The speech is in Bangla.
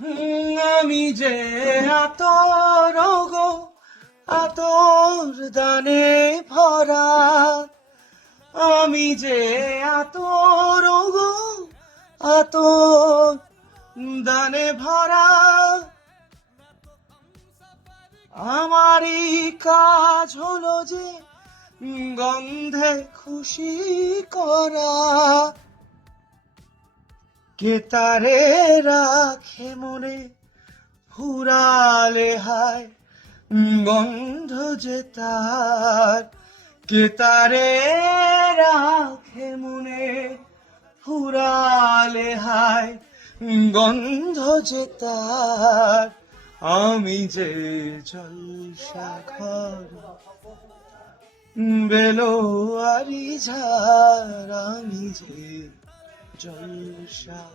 আমি যে আতর গো, আতর দানে ভরা, আমি যে আতর গো, আতর দানে ভরা। আমারই কাজ হলো যে গন্ধে খুশি করা। কে তারে রাখে মনে ফুরালে হায় গন্ধ যে তার। কে তারে রাখে মনে ফুরালে হায় গন্ধ যে তার। আমি যে জলসাঘর বেলোয়ারি ঝাড়, আমি যে জলসাঘর।